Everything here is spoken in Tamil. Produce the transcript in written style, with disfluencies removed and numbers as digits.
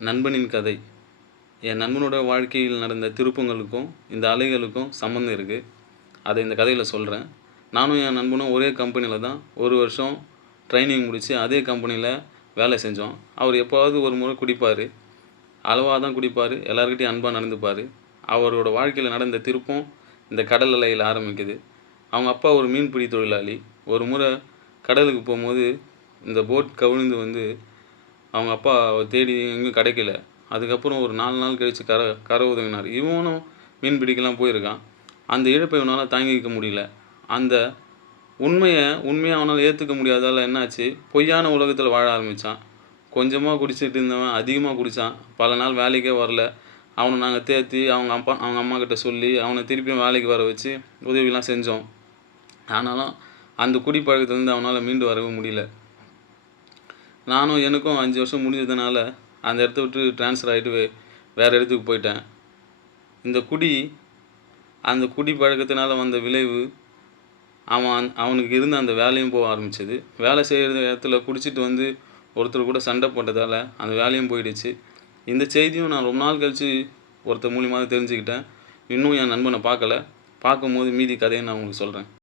நண்பனின் கதை. என் நண்பனோட வாழ்க்கையில் நடந்த திருப்பங்களுக்கும் இந்த அலைகளுக்கும் சம்மந்தம் இருக்குது. அதை இந்த கதையில் சொல்கிறேன். நானும் என் நண்பனும் ஒரே கம்பெனியில் தான் 1 வருஷம் ட்ரைனிங் முடித்து அதே கம்பெனியில் வேலை செஞ்சோம். அவர் எப்போவாவது ஒரு முறை குடிப்பார். அளவாக தான் குடிப்பார். எல்லாருக்கிட்டையும் அன்பாக நடந்துப்பார். அவரோட வாழ்க்கையில் நடந்த திருப்பம் இந்த கடல் அலையில் ஆரம்பிக்குது. அவங்க அப்பா ஒரு மீன்பிடி தொழிலாளி. ஒரு முறை கடலுக்கு போகும்போது இந்த போட் கவிழ்ந்து அவங்க அப்பா தேடி எங்கேயும் கிடைக்கல. அதுக்கப்புறம் ஒரு 4 நாள் கழித்து கரை உதவினார். இவனும் மீன் பிடிக்கலாம் போயிருக்கான். அந்த இழப்பை இவனால் தாங்கிக்க முடியல. அந்த உண்மையாக அவனால் ஏற்றுக்க முடியாதால் என்னாச்சு, பொய்யான உலகத்தில் வாழ ஆரம்பித்தான். கொஞ்சமாக குடிச்சிட்டு இருந்தவன் அதிகமாக குடித்தான். பல நாள் வேலைக்கே வரல. அவனை நாங்கள் தேற்றி அவங்க அம்மா கிட்ட சொல்லி அவனை திருப்பியும் வேலைக்கு வர வச்சு உதவிலாம் செஞ்சோம். ஆனாலும் அந்த குடிப்பழக்கத்துலேருந்து அவனால் மீண்டு வரவும் முடியல. எனக்கும் 5 வருஷம் முடிஞ்சதுனால அந்த இடத்த விட்டு ட்ரான்ஸ்ஃபர் ஆகிட்டு வேறு இடத்துக்கு போயிட்டேன். அந்த குடி பழக்கத்தினால வந்த விளைவு, அவனுக்கு இருந்த அந்த வேலையும் போக ஆரம்பிச்சது. வேலை செய்கிற இடத்துல குடிச்சிட்டு ஒருத்தர் கூட சண்டை போட்டதால் அந்த வேலையும் போயிடுச்சு. இந்த செய்தியும் நான் ரொம்ப நாள் கழித்து ஒருத்தர் மூலியமாக தெரிஞ்சுக்கிட்டேன். இன்னும் என் நண்பனை பார்க்கும்போது மீதி கதையை நான் உங்களுக்கு சொல்கிறேன்.